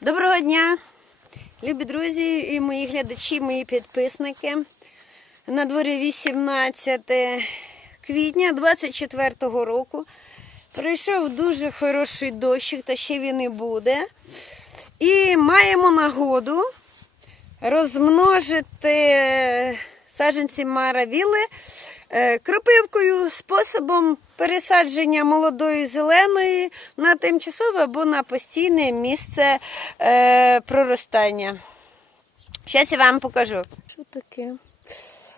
Доброго дня, любі друзі і мої глядачі, мої підписники. На дворі 18 квітня 24-го року. Прийшов дуже хороший дощик, та ще він і буде. І маємо нагоду розмножити саджанці маравіли кропивкою способом пересадження молодої зеленої на тимчасове або на постійне місце е, проростання. Зараз я вам покажу. Що таке?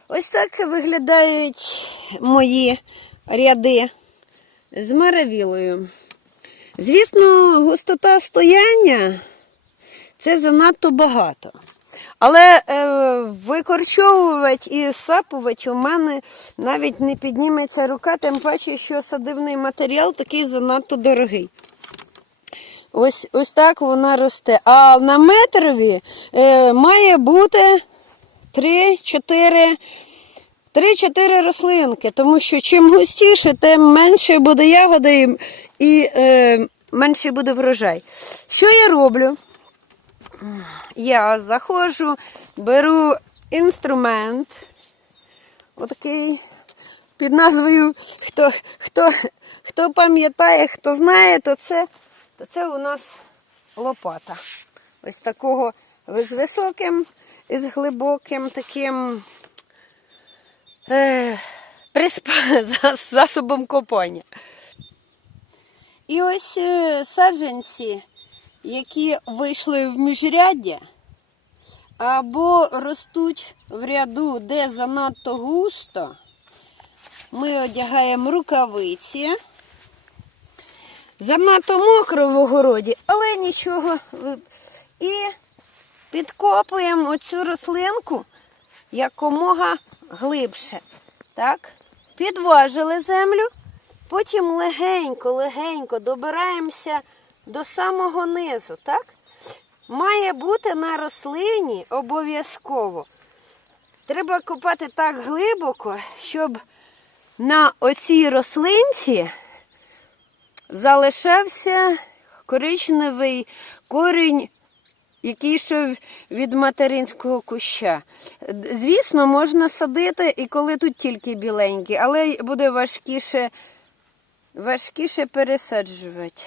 Ось так виглядають мої ряди з маравілою. Звісно, густота стояння це занадто багато. Але е, викорчовувати і сапувати у мене навіть не підніметься рука, тим паче, що садивний матеріал такий занадто дорогий. Ось ось так вона росте. А на метрові е, має бути 3-4 3-4 рослинки, тому що чим густіше, тим менше буде ягоди і, і е, менше буде врожай. Що я роблю? Я заходжу, беру інструмент, отакий під назвою, хто хто, хто пам'ятає, хто знає, то це, то це у нас лопата. Ось такого з високим і з глибоким таким е, приспа, засобом копання. І ось е, саджанці які вийшли в міжряддя, або ростуть в ряду, де занадто густо, ми одягаємо рукавиці. Занадто мокро в огороді, але нічого. І підкопуємо оцю рослинку якомога глибше. Так? Підважили землю, потім легенько-легенько добираємося до самого низу, так? Має бути на рослині обов'язково. Треба копати так глибоко, щоб на оцій рослинці залишався коричневий корінь, який йшов від материнського куща. Звісно, можна садити і коли тут тільки біленькі, але буде важкіше, важкіше пересаджувати.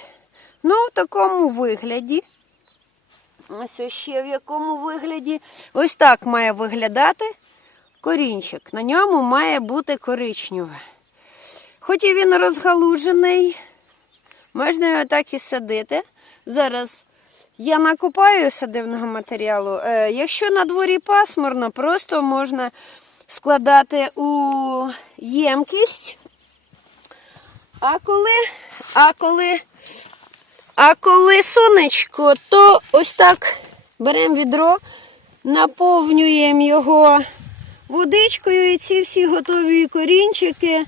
Ну, в такому вигляді. Ось ще в якому вигляді. Ось так має виглядати корінчик. На ньому має бути коричневе. Хоч і він розгалужений, можна його так і садити. Зараз я накопаю садивного матеріалу. Е, якщо на дворі пасмурно, просто можна складати у ємкість. А коли, а коли а коли сонечко, то ось так беремо відро, наповнюємо його водичкою і ці всі готові корінчики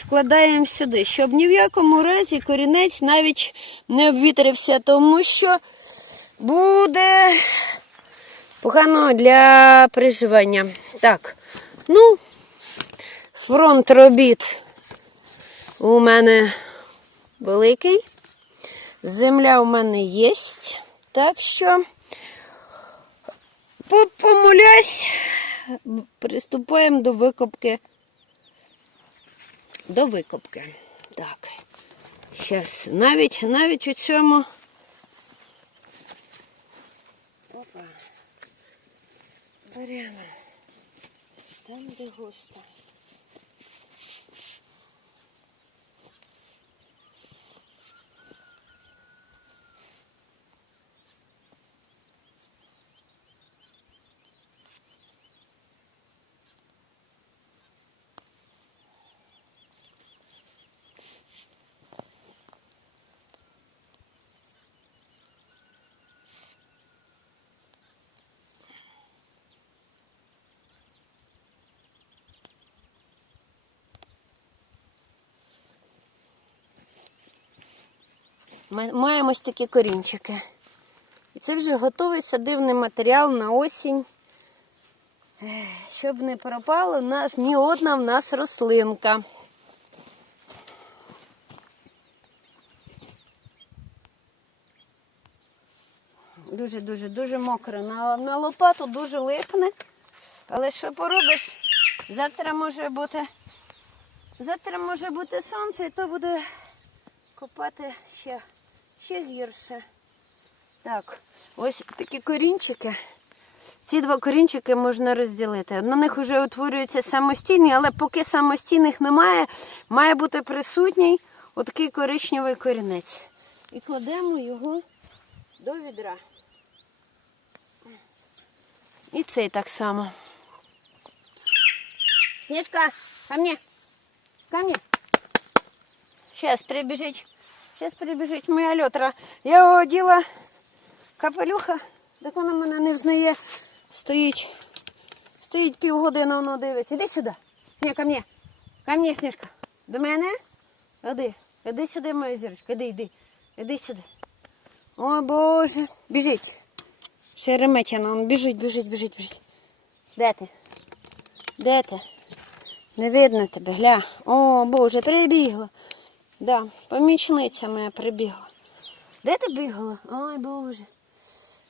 складаємо сюди, щоб ні в якому разі корінець навіть не обвітрився, тому що буде погано для приживання. Так, ну, фронт робіт у мене великий. Земля у мене є. Так що помолясь, приступаємо до викопки. До викопки. Так. Зараз навіть навіть у цьому. Опа. Беремо. Там де густо. Маємо ось такі корінчики. І це вже готовий садивний матеріал на осінь, щоб не пропала в нас ні одна в нас рослинка. Дуже-дуже дуже мокро. На, на лопату дуже липне. Але що поробиш? Завтра може бути. Завтра може бути сонце, і то буде копати ще, ще гірше. Так, ось такі корінчики. Ці два корінчики можна розділити. На них вже утворюються самостійні, але поки самостійних немає, має бути присутній отакий коричневий корінець. І кладемо його до відра. І цей так само. Снежка, ко мне. Ко мне. Сейчас прибежить. Сейчас прибежить моя льотра. Я його оділа капелюха, так вона мене не взнає. Стоїть. Стоїть півгодини, воно дивиться. Іди сюди. Ні, ко мне. Ко мне, Сніжка. До мене? Іди. Іди сюди, моя зірочка. Іди, іди. Іди сюди. О, Боже. Біжить. Шереметяна, он біжить, біжить, біжить, біжить. Де ти? Де ти? Не видно тебе, гля. О, Боже, прибігла. Да, помічниця моя прибігла. Де ти бігала? Ой, Боже.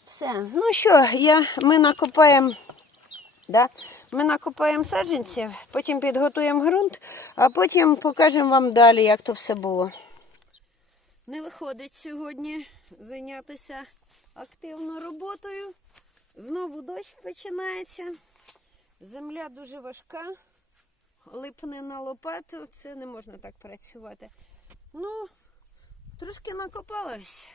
Все. Ну що, я, ми накопаємо. Да? Ми накопаємо потім підготуємо ґрунт, а потім покажемо вам далі, як то все було. Не виходить сьогодні зайнятися активно роботою. Знову дощ починається. Земля дуже важка. Липне на лопату, це не можна так працювати. Ну, трошки накопалась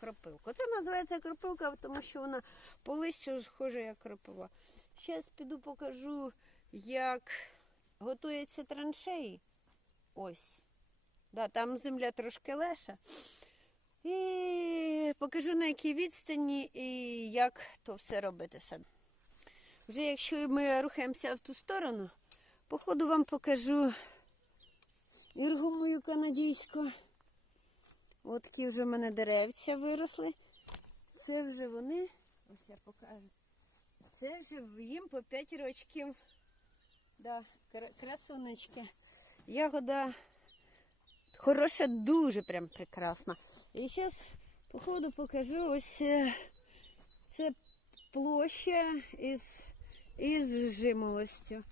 кропилку. Це називається кропилка, тому що вона по листю схожа як кропива. Зараз піду покажу, як готуються траншеї. Ось. Да, там земля трошки леша. І покажу на якій відстані і як то все робити. Вже якщо ми рухаємося в ту сторону, походу вам покажу іргу мою канадійську. От такі вже в мене деревця виросли. Це вже вони, ось я покажу. Це вже їм по 5 рочків. Да, кра- красунечки. Ягода хороша, дуже прям прекрасна. І зараз, походу, покажу ось е, це площа із, із жимолостю.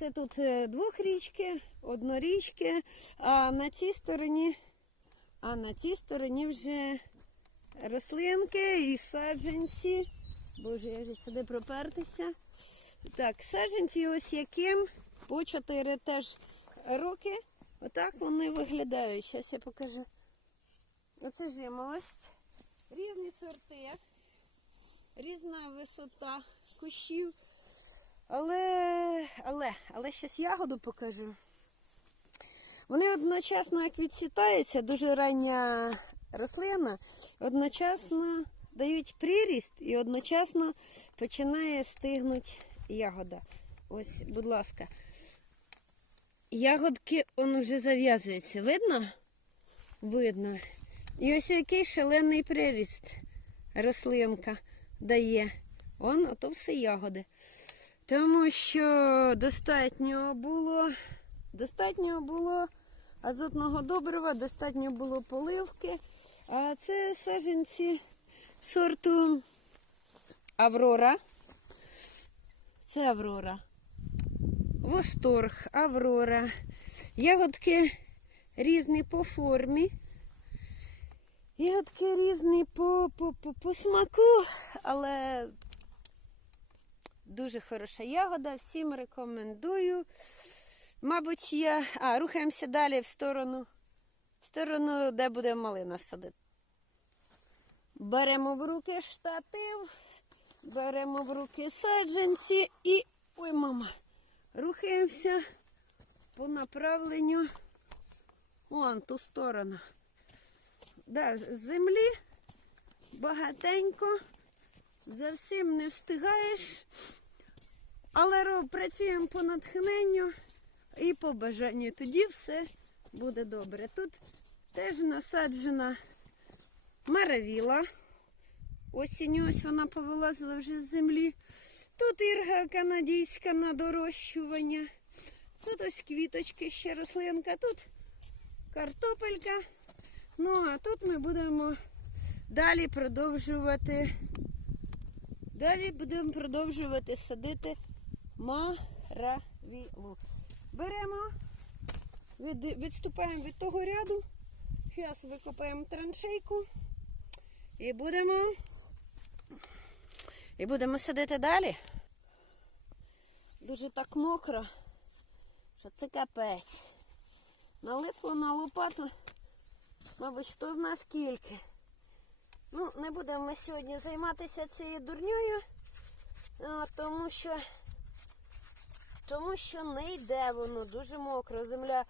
Це тут е, двохрічки, однорічки, а на цій стороні, а на цій стороні вже рослинки і саджанці. Боже, я вже сюди пропертися. Так, саджанці ось яким по 4 теж роки. Отак вони виглядають. Зараз я покажу. Оце жимолость. Різні сорти, різна висота кущів. Але, але, але зараз ягоду покажу. Вони одночасно як відсітаються, дуже рання рослина, одночасно дають приріст і одночасно починає стигнути ягода. Ось, будь ласка. Ягодки он вже зав'язуються. Видно? Видно. І ось який шалений приріст рослинка дає. Он, ото все ягоди. Тому що достатньо було, достатньо було азотного добрива, достатньо було поливки. А це саджанці сорту Аврора. Це Аврора. Восторг, Аврора. Ягодки різні по формі. Ягодки різні по, по, по, по смаку, але дуже хороша ягода. Всім рекомендую. Мабуть, я. А, рухаємося далі в сторону, в сторону, де буде малина садити. Беремо в руки штатив, беремо в руки саджанці і. Ой, мама! Рухаємося по направленню вон ту сторону. Да, з землі багатенько, за всім не встигаєш, але працюємо по натхненню і по бажанню. Тоді все буде добре. Тут теж насаджена маравіла. Осінню ось вона повилазила вже з землі. Тут ірга канадійська на дорощування. Тут ось квіточки, ще рослинка, тут картопелька. Ну, а тут ми будемо далі продовжувати. Далі будемо продовжувати садити маравілу. Беремо, від, відступаємо від того ряду. Зараз викопаємо траншейку і будемо. І будемо садити далі. Дуже так мокро, що це капець. Налипло на лопату, мабуть, хто зна скільки. Ну, не будемо ми сьогодні займатися цією дурньою, тому що, тому що не йде воно, дуже мокро. Земля,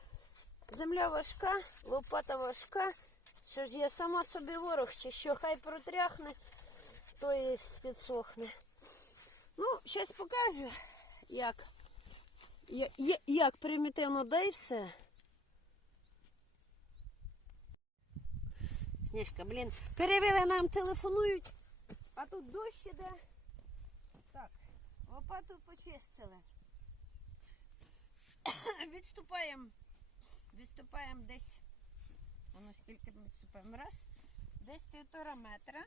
земля важка, лопата важка. Що ж я сама собі ворог, чи що хай протряхне, то і підсохне. Ну, щось покажу, як, я- я- як примітивно да і все. Сніжка, блін, перевели нам, телефонують, а тут дощ іде. Так, лопату почистили. Відступаємо. Відступаємо десь. Воно скільки ми відступаємо? Раз. Десь півтора метра.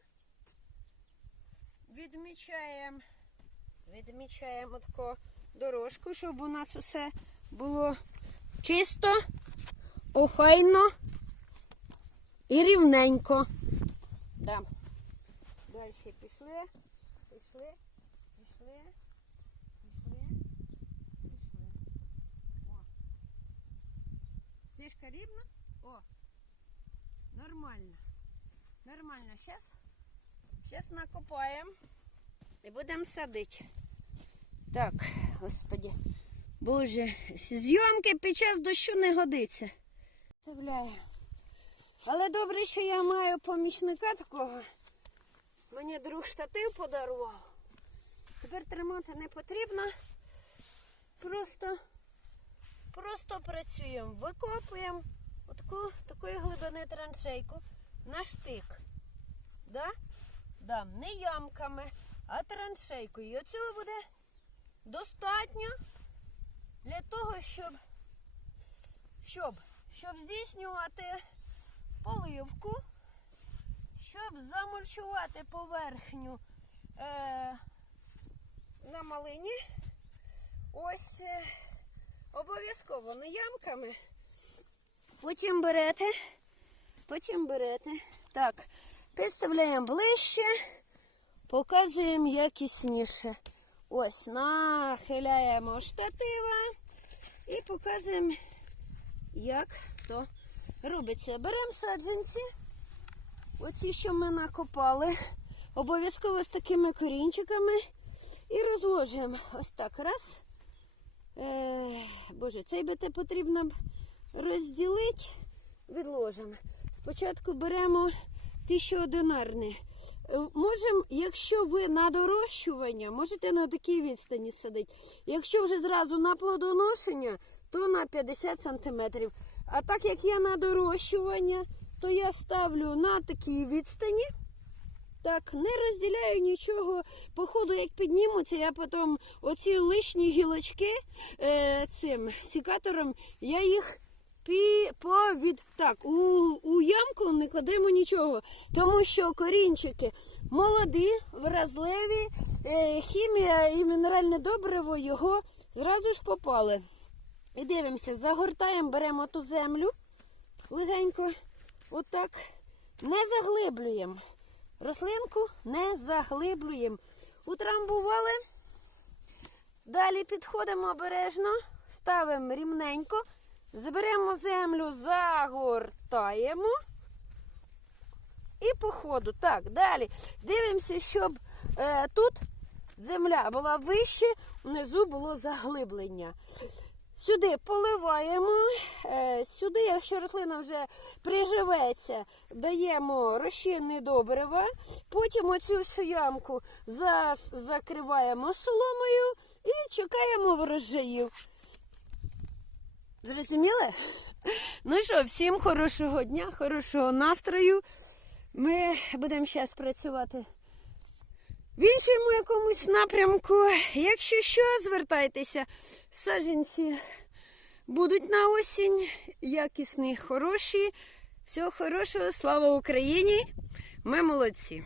Відмічаємо. Відмічаємо таку дорожку, щоб у нас усе було чисто, охайно і рівненько. Да. Далі пішли, пішли, пішли, пішли, пішли. О. Стежка рівна? О. Нормально. Нормально. Зараз, зараз накопаємо і будемо садити. Так, господи. Боже, зйомки під час дощу не годиться. Вставляю. Але добре, що я маю помічника такого. Мені друг штатив подарував. Тепер тримати не потрібно. Просто, просто працюємо. Викопуємо отаку, такої глибини траншейку на штик. Да? Да, не ямками, а траншейкою. І оцього буде достатньо для того, щоб, щоб, щоб здійснювати поливку, щоб замульчувати поверхню е, на малині. Ось е, обов'язково не ямками. Потім берете, потім берете. Так, підставляємо ближче, показуємо якісніше. Ось, нахиляємо штатива і показуємо, як то робиться. Беремо саджанці, оці, що ми накопали, обов'язково з такими корінчиками. І розложуємо ось так. Раз. Е, Боже, цей би те потрібно розділити, відложимо. Спочатку беремо одинарні. Е, Можемо, якщо ви на дорощування, можете на такій відстані садити. Якщо вже зразу на плодоношення, то на 50 сантиметрів. А так як я на дорощування, то я ставлю на такій відстані. Так, не розділяю нічого. По ходу, як піднімуться, я потім оці лишні гілочки е, цим сікатором, я їх повід... Так, у, у ямку не кладемо нічого, тому що корінчики молоді, вразливі, е, хімія і мінеральне добриво його зразу ж попали. І дивимося, загортаємо, беремо ту землю легенько, отак, не заглиблюємо. Рослинку не заглиблюємо. Утрамбували. Далі підходимо обережно, ставимо рівненько, заберемо землю, загортаємо. І по ходу. Так, далі. Дивимося, щоб е, тут земля була вище, внизу було заглиблення. Сюди поливаємо, е, сюди, якщо рослина вже приживеться, даємо розчинне добрива, потім оцю всю ямку закриваємо соломою і чекаємо врожаїв. Зрозуміли? Ну що, всім хорошого дня, хорошого настрою. Ми будемо зараз працювати в іншому якомусь напрямку. Якщо що, звертайтеся, саджанці будуть на осінь, якісні, хороші. Всього хорошого, слава Україні! Ми молодці.